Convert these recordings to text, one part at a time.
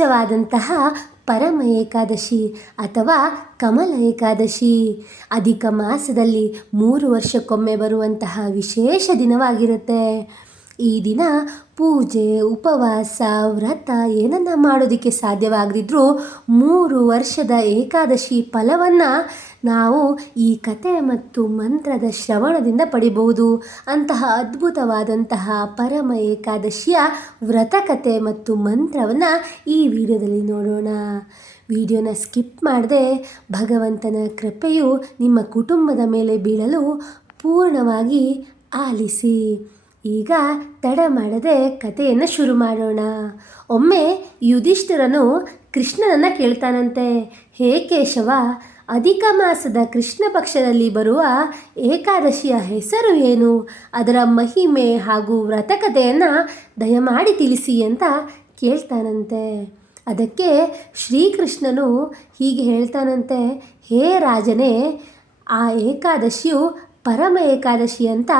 ವಿಶೇಷವಾದಂತಹ ಪರಮ ಏಕಾದಶಿ ಅಥವಾ ಕಮಲ ಏಕಾದಶಿ ಅಧಿಕ ಮಾಸದಲ್ಲಿ 3 ವರ್ಷಕ್ಕೊಮ್ಮೆ ಬರುವಂತಹ ವಿಶೇಷ ದಿನವಾಗಿರುತ್ತೆ. ಈ ದಿನ ಪೂಜೆ, ಉಪವಾಸ, ವ್ರತ ಏನನ್ನ ಮಾಡೋದಕ್ಕೆ ಸಾಧ್ಯವಾಗದಿದ್ರೂ 3 ವರ್ಷದ ಏಕಾದಶಿ ಫಲವನ್ನು ನಾವು ಈ ಕಥೆ ಮತ್ತು ಮಂತ್ರದ ಶ್ರವಣದಿಂದ ಪಡಿಬಹುದು. ಅಂತಹ ಅದ್ಭುತವಾದಂತಹ ಪರಮ ಏಕಾದಶಿಯ ವ್ರತಕಥೆ ಮತ್ತು ಮಂತ್ರವನ್ನು ಈ ವಿಡಿಯೋದಲ್ಲಿ ನೋಡೋಣ. ವಿಡಿಯೋನ ಸ್ಕಿಪ್ ಮಾಡದೆ ಭಗವಂತನ ಕೃಪೆಯು ನಿಮ್ಮ ಕುಟುಂಬದ ಮೇಲೆ ಬೀಳಲು ಪೂರ್ಣವಾಗಿ ಆಲಿಸಿ. ಈಗ ತಡ ಮಾಡದೆ ಕಥೆಯನ್ನು ಶುರು ಮಾಡೋಣ. ಒಮ್ಮೆ ಯುಧಿಷ್ಠಿರನು ಕೃಷ್ಣನನ್ನು ಕೇಳ್ತಾನಂತೆ, ಹೇ ಕೇಶವ, ಅಧಿಕ ಮಾಸದ ಕೃಷ್ಣ ಪಕ್ಷದಲ್ಲಿ ಬರುವ ಏಕಾದಶಿಯ ಹೆಸರು ಏನು? ಅದರ ಮಹಿಮೆ ಹಾಗೂ ವ್ರತಕಥೆಯನ್ನು ದಯಮಾಡಿ ತಿಳಿಸಿ ಅಂತ ಕೇಳ್ತಾನಂತೆ. ಅದಕ್ಕೆ ಶ್ರೀಕೃಷ್ಣನು ಹೀಗೆ ಹೇಳ್ತಾನಂತೆ, ಹೇ ರಾಜನೇ, ಆ ಏಕಾದಶಿಯು ಪರಮ ಏಕಾದಶಿ ಅಂತ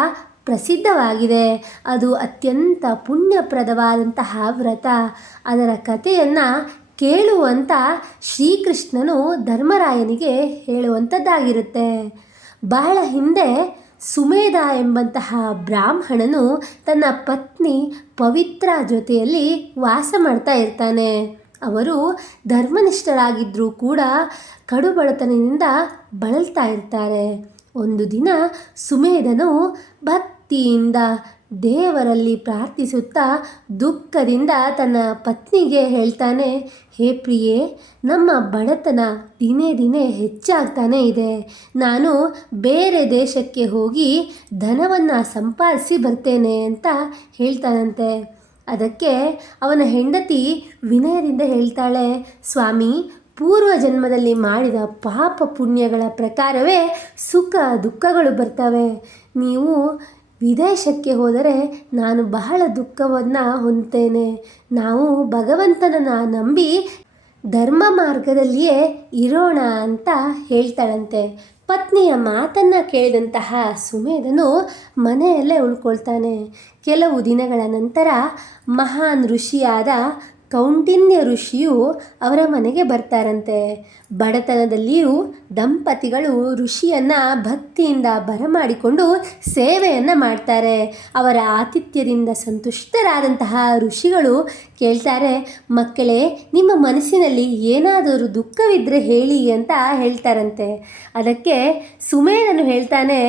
ಪ್ರಸಿದ್ಧವಾಗಿದೆ. ಅದು ಅತ್ಯಂತ ಪುಣ್ಯಪ್ರದವಾದಂತಹ ವ್ರತ. ಅದರ ಕಥೆಯನ್ನು ಕೇಳುವಂತ ಶ್ರೀಕೃಷ್ಣನು ಧರ್ಮರಾಯನಿಗೆ ಹೇಳುವಂಥದ್ದಾಗಿರುತ್ತೆ. ಬಹಳ ಹಿಂದೆ ಸುಮೇಧ ಎಂಬಂತಹ ಬ್ರಾಹ್ಮಣನು ತನ್ನ ಪತ್ನಿ ಪವಿತ್ರ ಜೊತೆಯಲ್ಲಿ ವಾಸ ಮಾಡ್ತಾ ಇರ್ತಾನೆ. ಅವರು ಧರ್ಮನಿಷ್ಠರಾಗಿದ್ದರೂ ಕೂಡ ಕಡುಬಡತನದಿಂದ ಬಳಲ್ತಾ ಇರ್ತಾರೆ. ಒಂದು ದಿನ ಸುಮೇಧನು ಭಕ್ತಿಯಿಂದ ದೇವರಲ್ಲಿ ಪ್ರಾರ್ಥಿಸುತ್ತಾ ದುಃಖದಿಂದ ತನ್ನ ಪತ್ನಿಗೆ ಹೇಳ್ತಾನೆ, ಹೇ ಪ್ರಿಯೆ, ನಮ್ಮ ಬಡತನ ದಿನೇ ದಿನೇ ಹೆಚ್ಚಾಗ್ತಾನೆ ಇದೆ. ನಾನು ಬೇರೆ ದೇಶಕ್ಕೆ ಹೋಗಿ ಧನವನ್ನು ಸಂಪಾದಿಸಿ ಬರ್ತೇನೆ ಅಂತ ಹೇಳ್ತಾನಂತೆ. ಅದಕ್ಕೆ ಅವನ ಹೆಂಡತಿ ವಿನಯದಿಂದ ಹೇಳ್ತಾಳೆ, ಸ್ವಾಮಿ, ಪೂರ್ವ ಜನ್ಮದಲ್ಲಿ ಮಾಡಿದ ಪಾಪ ಪುಣ್ಯಗಳ ಪ್ರಕಾರವೇ ಸುಖ ದುಃಖಗಳು ಬರ್ತವೆ. ನೀವು ವಿದೇಶಕ್ಕೆ ಹೋದರೆ ನಾನು ಬಹಳ ದುಃಖವನ್ನು ಹೊಂದ್ತೇನೆ. ನಾವು ಭಗವಂತನನ್ನು ನಂಬಿ ಧರ್ಮ ಮಾರ್ಗದಲ್ಲಿಯೇ ಇರೋಣ ಅಂತ ಹೇಳ್ತಾಳಂತೆ. ಪತ್ನಿಯ ಮಾತನ್ನು ಕೇಳಿದಂತಹ ಸುಮೇಧನು ಮನೆಯಲ್ಲೇ ಉಳ್ಕೊಳ್ತಾನೆ. ಕೆಲವು ದಿನಗಳ ನಂತರ ಮಹಾನ್ ಋಷಿಯಾದ ಕೌಂಡಿನ್ಯ ಋಷಿಯು ಅವರ ಮನೆಗೆ ಬರ್ತಾರಂತೆ. ಬಡತನದಲ್ಲಿಯೂ ದಂಪತಿಗಳು ಋಷಿಯನ್ನು ಭಕ್ತಿಯಿಂದ ಬರಮಾಡಿಕೊಂಡು ಸೇವೆಯನ್ನು ಮಾಡ್ತಾರೆ. ಅವರ ಆತಿಥ್ಯದಿಂದ ಸಂತುಷ್ಟರಾದಂತಹ ಋಷಿಗಳು ಕೇಳ್ತಾರೆ, ಮಕ್ಕಳೇ, ನಿಮ್ಮ ಮನಸ್ಸಿನಲ್ಲಿ ಏನಾದರೂ ದುಃಖವಿದ್ದರೆ ಹೇಳಿ ಅಂತ ಹೇಳ್ತಾರಂತೆ. ಅದಕ್ಕೆ ಸುಮೇಧನು ಹೇಳ್ತಾನೆ,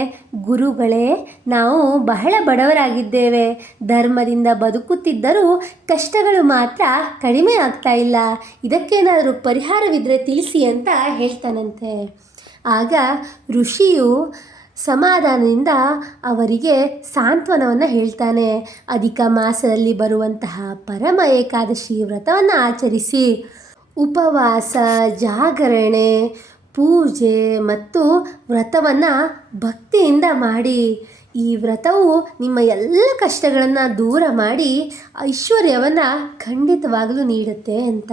ಗುರುಗಳೇ, ನಾವು ಬಹಳ ಬಡವರಾಗಿದ್ದೇವೆ. ಧರ್ಮದಿಂದ ಬದುಕುತ್ತಿದ್ದರೂ ಕಷ್ಟಗಳು ಮಾತ್ರ ಕಡಿಮೆ ಆಗ್ತಾ ಇಲ್ಲ. ಇದಕ್ಕೇನಾದರೂ ಪರಿಹಾರವಿದ್ದರೆ ತಿಳಿಸಿ ಅಂತ ಹೇಳ್ತಾನಂತೆ. ಆಗ ಋಷಿಯು ಸಮಾಧಾನದಿಂದ ಅವರಿಗೆ ಸಾಂತ್ವನವನ್ನು ಹೇಳ್ತಾನೆ. ಅಧಿಕ ಮಾಸದಲ್ಲಿ ಬರುವಂತಹ ಪರಮ ಏಕಾದಶಿ ವ್ರತವನ್ನು ಆಚರಿಸಿ ಉಪವಾಸ, ಜಾಗರಣೆ, ಪೂಜೆ ಮತ್ತು ವ್ರತವನ್ನು ಭಕ್ತಿಯಿಂದ ಮಾಡಿ. ಈ ವ್ರತವು ನಿಮ್ಮ ಎಲ್ಲ ಕಷ್ಟಗಳನ್ನು ದೂರ ಮಾಡಿ ಐಶ್ವರ್ಯವನ್ನು ಖಂಡಿತವಾಗಲೂ ನೀಡುತ್ತೆ ಅಂತ.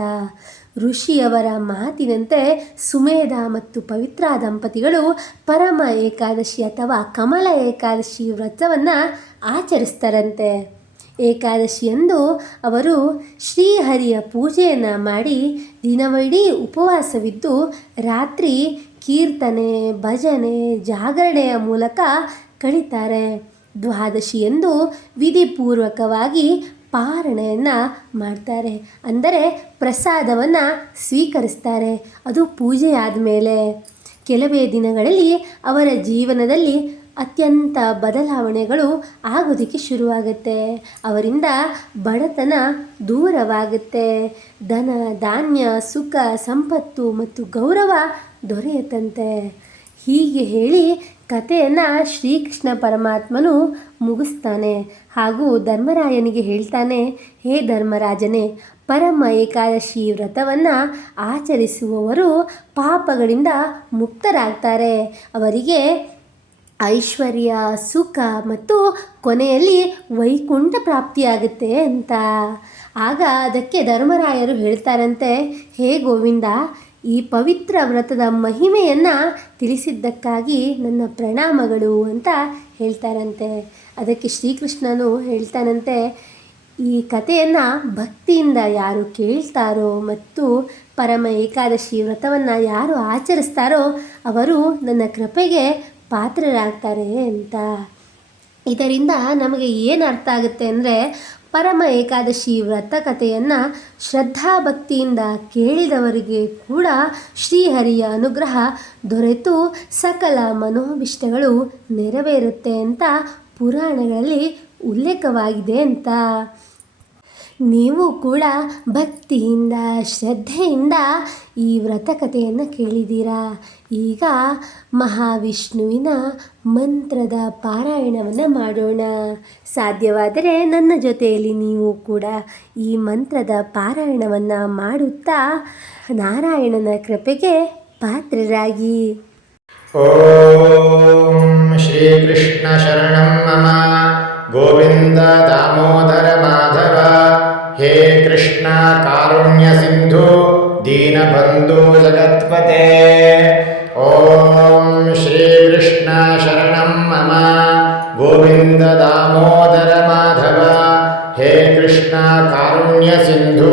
ಋಷಿಯವರ ಮಾತಿನಂತೆ ಸುಮೇಧ ಮತ್ತು ಪವಿತ್ರ ದಂಪತಿಗಳು ಪರಮ ಏಕಾದಶಿ ಅಥವಾ ಕಮಲ ಏಕಾದಶಿ ವ್ರತವನ್ನು ಆಚರಿಸ್ತಾರಂತೆ. ಏಕಾದಶಿಯಂದು ಅವರು ಶ್ರೀಹರಿಯ ಪೂಜೆಯನ್ನು ಮಾಡಿ ದಿನವಿಡೀ ಉಪವಾಸವಿದ್ದು ರಾತ್ರಿ ಕೀರ್ತನೆ, ಭಜನೆ, ಜಾಗರಣೆಯ ಮೂಲಕ ಕಳೀತಾರೆ. ದ್ವಾದಶಿಯಂದು ವಿಧಿಪೂರ್ವಕವಾಗಿ ಪಾರಣೆಯನ್ನು ಮಾಡ್ತಾರೆ. ಅಂದರೆ ಪ್ರಸಾದವನ್ನು ಸ್ವೀಕರಿಸ್ತಾರೆ. ಅದು ಪೂಜೆ ಆದಮೇಲೆ ಕೆಲವೇ ದಿನಗಳಲ್ಲಿ ಅವರ ಜೀವನದಲ್ಲಿ ಅತ್ಯಂತ ಬದಲಾವಣೆಗಳು ಆಗೋದಕ್ಕೆ ಶುರುವಾಗುತ್ತೆ. ಅವರಿಂದ ಬಡತನ ದೂರವಾಗುತ್ತೆ. ಧನ, ಧಾನ್ಯ, ಸುಖ, ಸಂಪತ್ತು ಮತ್ತು ಗೌರವ ದೊರೆಯುತ್ತಂತೆ. ಹೀಗೆ ಹೇಳಿ ಕಥೆಯನ್ನು ಶ್ರೀಕೃಷ್ಣ ಪರಮಾತ್ಮನು ಮುಗಿಸ್ತಾನೆ ಹಾಗೂ ಧರ್ಮರಾಯನಿಗೆ ಹೇಳ್ತಾನೆ, ಹೇ ಧರ್ಮರಾಜನೇ, ಪರಮ ಏಕಾದಶಿ ವ್ರತವನ್ನು ಆಚರಿಸುವವರು ಪಾಪಗಳಿಂದ ಮುಕ್ತರಾಗ್ತಾರೆ. ಅವರಿಗೆ ಐಶ್ವರ್ಯ, ಸುಖ ಮತ್ತು ಕೊನೆಯಲ್ಲಿ ವೈಕುಂಠ ಪ್ರಾಪ್ತಿಯಾಗುತ್ತೆ ಅಂತ. ಆಗ ಅದಕ್ಕೆ ಧರ್ಮರಾಯರು ಹೇಳ್ತಾರಂತೆ, ಹೇ ಗೋವಿಂದ, ಈ ಪವಿತ್ರ ವ್ರತದ ಮಹಿಮೆಯನ್ನು ತಿಳಿಸಿದ್ದಕ್ಕಾಗಿ ನನ್ನ ಪ್ರಣಾಮಗಳು ಅಂತ ಹೇಳ್ತಾರಂತೆ. ಅದಕ್ಕೆ ಶ್ರೀಕೃಷ್ಣನು ಹೇಳ್ತಾನಂತೆ, ಈ ಕಥೆಯನ್ನು ಭಕ್ತಿಯಿಂದ ಯಾರು ಕೇಳ್ತಾರೋ ಮತ್ತು ಪರಮ ಏಕಾದಶಿ ವ್ರತವನ್ನು ಯಾರು ಆಚರಿಸ್ತಾರೋ ಅವರು ನನ್ನ ಕೃಪೆಗೆ ಪಾತ್ರರಾಗ್ತಾರೆ ಅಂತ. ಇದರಿಂದ ನಮಗೆ ಏನು ಅರ್ಥ ಆಗುತ್ತೆ ಅಂದರೆ, ಪರಮ ಏಕಾದಶಿ ವ್ರತ ಕಥೆಯನ್ನು ಶ್ರದ್ಧಾಭಕ್ತಿಯಿಂದ ಕೇಳಿದವರಿಗೆ ಕೂಡ ಶ್ರೀಹರಿಯ ಅನುಗ್ರಹ ದೊರೆತು ಸಕಲ ಮನೋಭಿಷ್ಟಗಳು ನೆರವೇರುತ್ತೆ ಅಂತ ಪುರಾಣಗಳಲ್ಲಿ ಉಲ್ಲೇಖವಾಗಿದೆ ಅಂತ. ನೀವು ಕೂಡ ಭಕ್ತಿಯಿಂದ ಶ್ರದ್ಧೆಯಿಂದ ಈ ವ್ರತಕಥೆಯನ್ನು ಕೇಳಿದ್ದೀರಾ. ಈಗ ಮಹಾವಿಷ್ಣುವಿನ ಮಂತ್ರದ ಪಾರಾಯಣವನ್ನು ಮಾಡೋಣ. ಸಾಧ್ಯವಾದರೆ ನನ್ನ ಜೊತೆಯಲ್ಲಿ ನೀವು ಕೂಡ ಈ ಮಂತ್ರದ ಪಾರಾಯಣವನ್ನು ಮಾಡುತ್ತಾ ನಾರಾಯಣನ ಕೃಪೆಗೆ ಪಾತ್ರರಾಗಿ. ಓಂ ಶ್ರೀಕೃಷ್ಣ ಶರಣಂ ಮಮ ಗೋವಿಂದ ದಾಮೋದರ ಮಾಧವ. ಹೇ ಕೃಷ್ಣ ಕಾರುಣ್ಯ ಸಿಂಧು ದೀನಬಂಧು ಜಗತ್ಪತೆ. ಓಂ ಶ್ರೀಕೃಷ್ಣ ಶರಣಂ ಮಮ ಗೋವಿಂದ ದಾಮೋದರ ಮಾಧವ. ಹೇ ಕೃಷ್ಣ ಕಾರುಣ್ಯ ಸಿಂಧು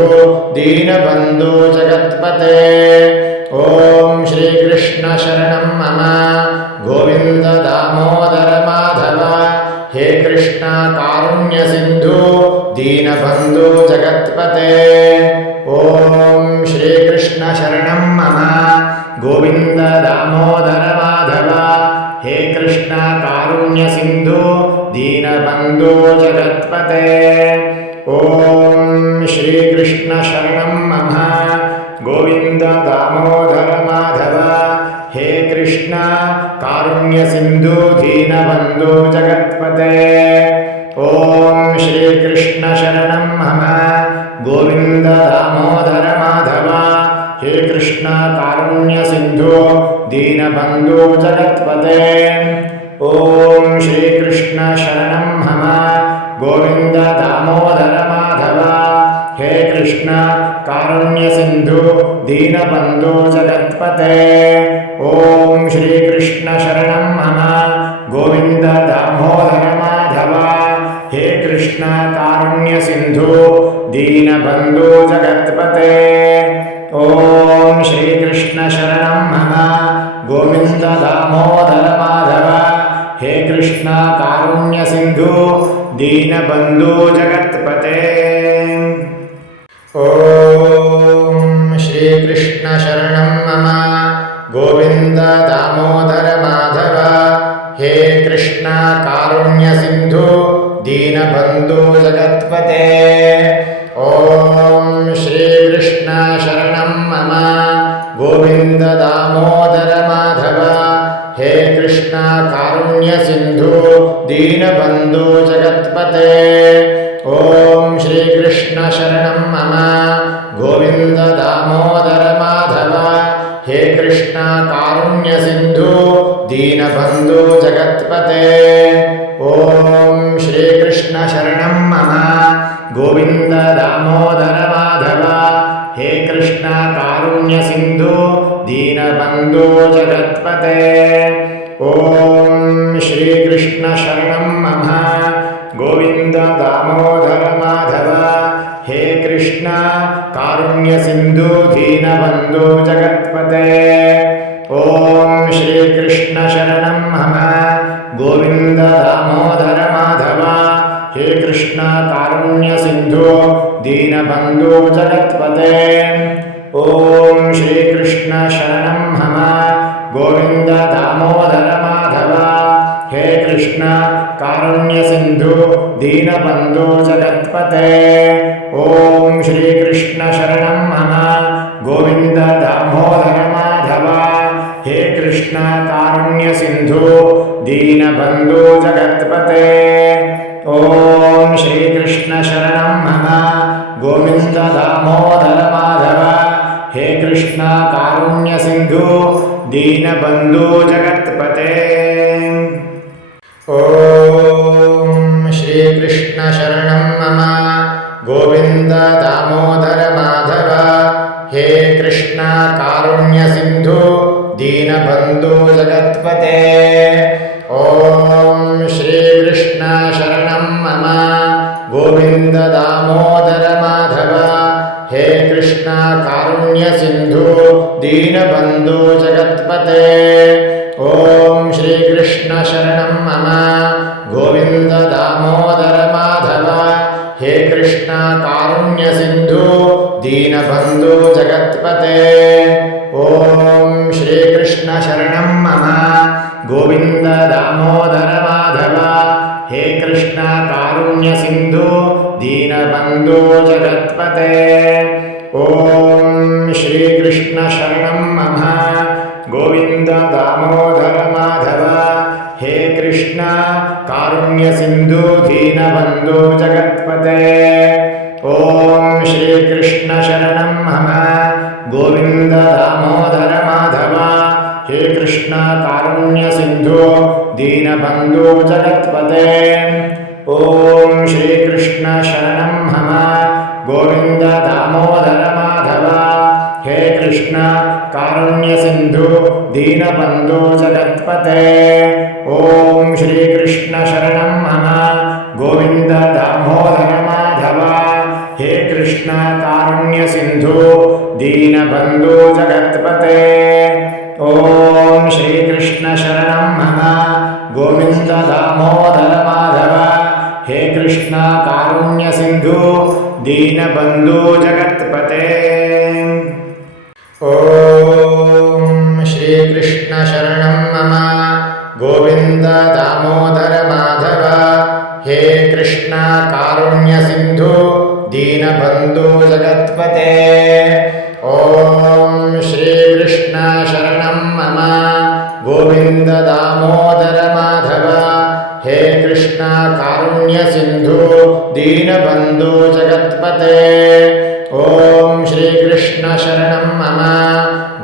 ದೀನಬಂಧು ಜಗತ್ಪತೆ. ಓಂ ಶ್ರೀಕೃಷ್ಣ ಶರಣಂ ಮಮ ಗೋವಿಂದ ದಾಮೋದರ ಮಾಧವ. ಹೇ ಕೃಷ್ಣ ಕಾರುಣ್ಯ ಸಿಂಧು ದೀನಬಂಧು ಜಗತ್ಪತೆ. ಓಂ ಶ್ರೀಕೃಷ್ಣ ಶರಣಂ ಮಮ ಗೋವಿಂದ ದಾಮೋದರ ಮಾಧವ. ಹೇ ಕೃಷ್ಣ ಕಾರುಣ್ಯ ಸಿಂಧು ದೀನಬಂಧು ಜಗತ್ಪತೆ. ಓಂ ಶ್ರೀಕೃಷ್ಣ ಶರಣಂ ಮಮ ಗೋವಿಂದ ದಾಮೋದರ ಮಾಧವ. ಹೇ ಕೃಷ್ಣ ಕಾರುಣ್ಯ ಸಿಂಧು ದೀನಬಂಧು ಜಗತ್ಪತೆ. ಓಂ ಶ್ರೀಕೃಷ್ಣ ಶರಣಂ ಮಮ ಗೋವಿಂದ ದಾಮೋದರ ಮಾಧವ. ಹೇ ಕೃಷ್ಣ ಕಾರುಣ್ಯ ಸಿಂಧು ದೀನಬಂಧು ಜಗತ್ಪತೆ. ಓಂ ಶ್ರೀಕೃಷ್ಣ ಶರಣಂ ಮಮ ಗೋವಿಂದ ದಾಮೋದರ ಮಾಧವ. ಹೇ ಕೃಷ್ಣ ಕಾರುಣ್ಯ ಸಿಂಧು ದೀನಬಂಧು ಜಗತ್ಪತೆ. ಓಂ ಶ್ರೀಕೃಷ್ಣ ಶರಣಂ ಮಮ ಗೋವಿಂದ ದಾಮೋದರ ಮಾಧವ. ಹೇ ಕೃಷ್ಣ ಕಾರುಣ್ಯ ಸಿಂಧು ದೀನಬಂಧು ಜಗತ್ಪತೆ. ಓಂ ಶ್ರೀಕೃಷ್ಣ ಶರಣಂ ಮಮ ಗೋವಿಂದ ದಾಮೋದರ ಮಾಧವ. ಹೇ ಕೃಷ್ಣ ಕಾರುಣ್ಯ ಸಿಂಧು ದೀನಬಂಧು ಜಗತ್ಪತೆ. ಓಂ ಶ್ರೀಕೃಷ್ಣ ಶರಣಂ ಮಮ ಗೋವಿಂದ ದಾಮೋದರ ಮಾಧವ. ಹೇ ಕೃಷ್ಣ ಕಾರುಣ್ಯ ಸಿಂಧು ದೀನಬಂಧು ಜಗತ್ಪತೆ. ಓಂ ಶ್ರೀಕೃಷ್ಣ ಶರಣಂ ಮಮ ಗೋವಿಂದ ದಾಮೋದರ ಮಾಧವ. ಹೇ ಕೃಷ್ಣ ಕಾರುಣ್ಯ ಸಿಂಧು ದೀನಬಂಧು ಜಗತ್ಪತೆ. ಓಂ ಶ್ರೀಕೃಷ್ಣ ಶರಣಂ ಮಮ ಗೋವಿಂದ ದಾಮೋದರ ಮಾಧವ. ಹೇ ಕೃಷ್ಣ ಕಾರುಣ್ಯ ಸಿಂಧು ದೀನಬಂಧು ಜಗತ್ಪತೆ. ಓಂ ಶ್ರೀಕೃಷ್ಣ ಶರಣಂ ಮಮ ಗೋವಿಂದ ದಾಮೋದರ ಮಾಧವ. ಹೇ ಕೃಷ್ಣ ಕಾರುಣ್ಯ ಸಿಂಧು ದೀನಬಂಧು ಜಗತ್ಪತೆ. ಓಂ ಶ್ರೀಕೃಷ್ಣ ಶರಣಂ ಮಮ ಗೋವಿಂದ ದಾಮೋದರ ಮಾಧವ. ಹೇ ಕೃಷ್ಣ ಕಾರುಣ್ಯ ಸಿಂಧು ದೀನಬಂಧು ಜಗತ್ಪತೆ. ಓಂ ಶ್ರೀಕೃಷ್ಣ ಶರಣಂ ಮಮ ಗೋವಿಂದ ದಾಮೋದರ ಮಾಧವ. ಹೇ ಕೃಷ್ಣ ಕಾರುಣ್ಯ ಸಿಂಧು ದೀನಬಂಧು ಜಗತ್ಪತೆ. ಓಂ ಶ್ರೀಕೃಷ್ಣ ಶರಣಂ ಮಮ ಗೋವಿಂದ ದಾಮೋದರ ಮಾಧವ. ಹೇ ಕೃಷ್ಣ ಕಾರುಣ್ಯ ಸಿಂಧು ದೀನಬಂಧು ಜಗತ್ಪತೆ. ಓಂ ಶ್ರೀಕೃಷ್ಣ ಶರಣಂ ಮಮ ಗೋವಿಂದ ದಾಮೋದರ ಮಾಧವ. ಹೇ ಕೃಷ್ಣ ಕಾರುಣ್ಯ ಸಿಂಧು ದೀನಬಂಧು ಜಗತ್ಪತೆ. ಓಂ ಶ್ರೀಕೃಷ್ಣ ಶರಣಂ ಮಮ ಗೋವಿಂದ ದಾಮೋದರ ಮಾಧವ. ಹೇ ಕೃಷ್ಣ ಕಾರುಣ್ಯ ಸಿಂಧು ದೀನಬಂಧು ಜಗತ್ಪತೆ. ಓಂ ಶ್ರೀಕೃಷ್ಣ ಶರಣಂ ಮಮ ಗೋವಿಂದ ದಾಮೋದರ ಮಾಧವ. ಹೇ ಕೃಷ್ಣ ಕಾರುಣ್ಯ ಸಿಂಧು ದೀನಬಂಧು ಜಗತ್ಪತೆ. ಓಂ ಶ್ರೀಕೃಷ್ಣ ಶರಣಂ ಮಮ ಗೋವಿಂದ ದಾಮೋದರ श्रीकृष्ण शरणं मम गोविन्द दामोदर माधव हे कृष्ण कारुण्य सिन्धु दीनबन्धु जगत्पते ॐ श्रीकृष्ण शरणं मम गोविन्द दामोदर माधव हे कृष्ण कारुण्य सिन्धु दीनबन्धु जगत्पते ॐ श्रीकृष्ण शरणं मम गोविन्द दामोदर माधव हे कृष्ण कारुण्य सिन्धु दीनबन्धु जगत्पते ॐ श्रीकृष्ण शरणं मम गोविन्द दामोदर माधव हे कृष्ण कारुण्य सिन्धु दीनबन्धु जगत्पते ॐ श्रीकृष्ण शरणं मम गोविन्द दामोदर माधव हे कृष्ण कारुण्य सिन्धु दीनबन्धु जगत्पते ॐ श्रीकृष्ण शरणं मम गोविन्द दामोदर माधव हे कृष्ण कारुण्य सिन्धु दीनबन्धु जगत्पते ॐ श्रीकृष्ण शरणं मम गोविन्द दामोदर माधव हे कृष्ण कारुण्य सिन्धु दीनबन्धु जगत्पते ॐ श्रीकृष्ण शरणं मम गोविन्द दामोदर माधव हे कृष्ण कारुण्य सिन्धु दीनबन्धु जगत्पते ॐ श्रीकृष्ण शरणं मम गोविन्द दामोदर माधव हे कृष्ण कारुण्य सिन्धु दीनबन्धु जगत्पते ॐ श्रीकृष्ण शरणं मम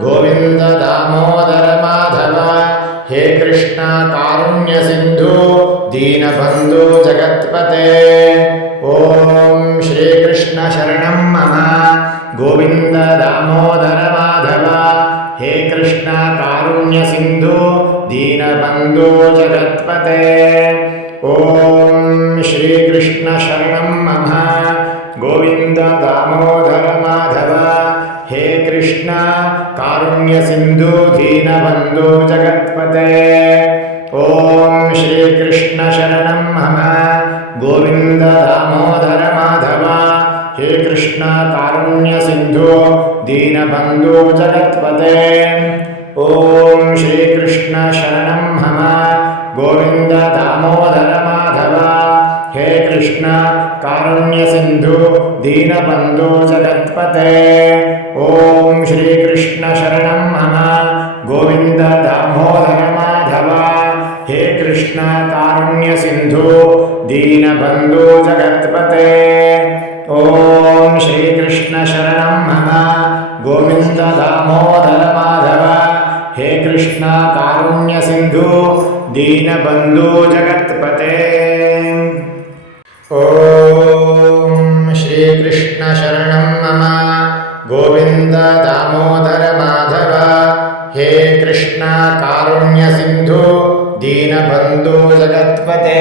गोविन्द दामोदर माधव हे कृष्ण कारुण्य सिन्धु दीनबन्धु जगत्पते ॐ श्रीकृष्ण शरणं मम गोविन्द दामोदर माधव हे कृष्ण कारुण्य सिन्धु दीनबन्धु जगत्पते ॐ श्रीकृष्ण शरणं मम गोविन्द दामोदर माधव हे कृष्ण कारुण्य सिन्धु दीनबन्धु जगत्पते ॐ श्रीकृष्ण शरणं मम गोविन्द दामोदर माधव हे कृष्ण कारुण्य सिन्धु दीनबन्धु जगत्पते ॐ श्रीकृष्ण शरणं मम गोविन्द दामोदर माधव हे कृष्ण कारुण्य सिन्धु दीनबन्धु जगत्पते ॐ श्रीकृष्ण शरणं मम गोविन्द दामोदर माधव हे कृष्ण कारुण्य सिन्धु दीनबन्धु जगत्पते ॐ श्रीकृष्ण शरणं मम गोविन्द दामोदर माधव हे कृष्ण कारुण्य सिन्धु दीनबन्धु जगत्पते ॐ श्रीकृष्ण शरणं मम गोविन्द दामोदर माधव हे कृष्ण कारुण्य सिन्धु दीनबन्धु जगत्पते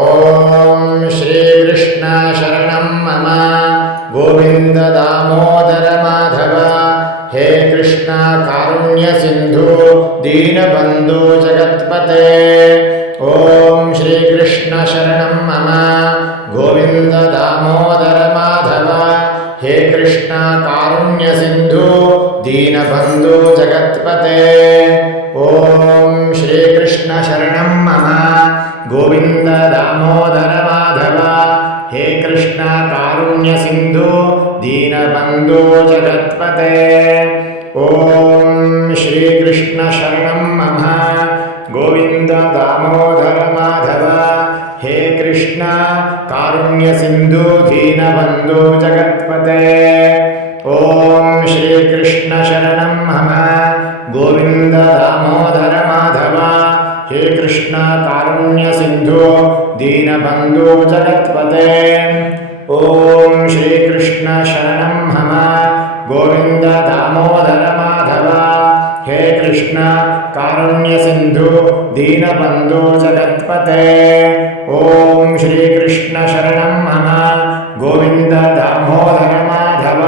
ॐ श्रीकृष्ण शरणं मम गोविन्द दामोदर माधव हे कृष्ण कारुण्य सिन्धु दीनबन्धु जगत्पते ॐ श्रीकृष्ण शरणं मम गोविन्द दामोदर माधव हे कृष्ण कारुण्य सिन्धु दीनबन्धु जगत्पते ॐ श्रीकृष्ण शरणं मम गोविन्द दामोदर माधव हे कृष्ण कारुण्य सिन्धु दीनबन्धु जगत्पते ॐ श्रीकृष्ण शरणं मम गोविन्द दामोदर माधव हे कृष्ण कारुण्य सिन्धु दीनबन्धु जगत्पते ॐ श्रीकृष्ण शरणं मम गोविन्द दामोदर माधव हे कृष्ण कारुण्य सिन्धु दीनबन्धु जगत्पते ॐ श्रीकृष्ण शरणं मम गोविन्द दामोदर माधव हे कृष्ण कारुण्य सिन्धु दीनबन्धु जगत्पते ॐ श्रीकृष्ण शरणं मम गोविन्द दामोदर माधव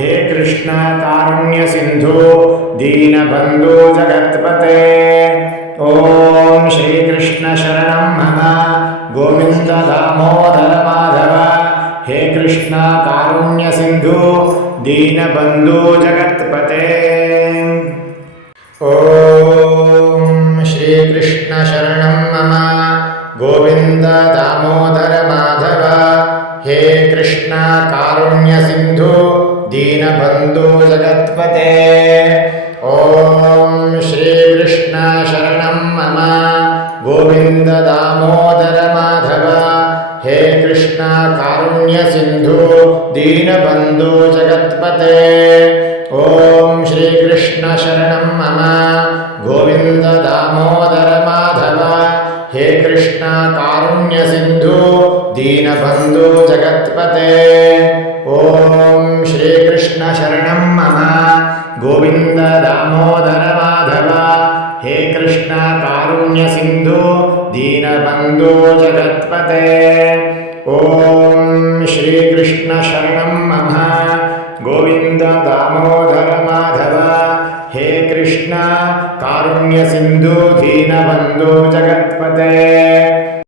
हे कृष्ण कारुण्य सिन्धु दीनबन्धु जगत्पते ಓಂ ಶ್ರೀಕೃಷ್ಣ ಶರಣಂ ಮಮ ಗೋವಿಂದ ದಾಮೋದರ ಮಾಧವ ಹೇ ಕೃಷ್ಣ ಕಾರುಣ್ಯ ಸಿಂಧು ದೀನಬಂಧು ಜಗತ್ಪತೆ ಓಂ ಶ್ರೀಕೃಷ್ಣ ಶರಣಂ ಮಮ ಗೋವಿಂದ ದಾಮೋದರ ಮಾಧವ ಹೇ ಕೃಷ್ಣ ಕಾರುಣ್ಯ ಸಿಂಧು ದೀನಬಂಧು ಜಗತ್ಪತೆ ಓಂ ಶ್ರೀಕೃಷ್ಣ ಶರಣಂ ಮಮ ಗೋವಿಂದ ದಾಮೋದರ ಮಾಧವ ಹೇ ಕೃಷ್ಣ ಕಾರುಣ್ಯ ಸಿಂಧು ದೀನಬಂಧು ಜಗತ್ಪತೆ ಓಂ ಶ್ರೀಕೃಷ್ಣ ಶರಣಂ ಮಮ ಗೋವಿಂದ ದಾಮೋದರ ಮಾಧವ ಹೇ ಕೃಷ್ಣ ಕಾರುಣ್ಯ ಸಿಂಧು ದೀನಬಂಧು ಜಗತ್ಪತೆ ಓಂ ಶ್ರೀಕೃಷ್ಣ ಶರಣಂ ಮಮ ಗೋವಿಂದ ದಾಮೋದರ ಮಾಧವ ಹೇ ಕೃಷ್ಣ ಕಾರುಣ್ಯ ಸಿಂಧು ದೀನಬಂಧು ಜಗತ್ಪತೆ ಓಂ ಶ್ರೀಕೃಷ್ಣ ಶರಣಂ ಮಮ ಗೋವಿಂದ ದಾಮೋದರ ಮಾಧವ ಹೇ ಕೃಷ್ಣ ಕಾರುಣ್ಯ ಸಿಂಧು ದೀನಬಂಧು ಜಗತ್ಪತೆ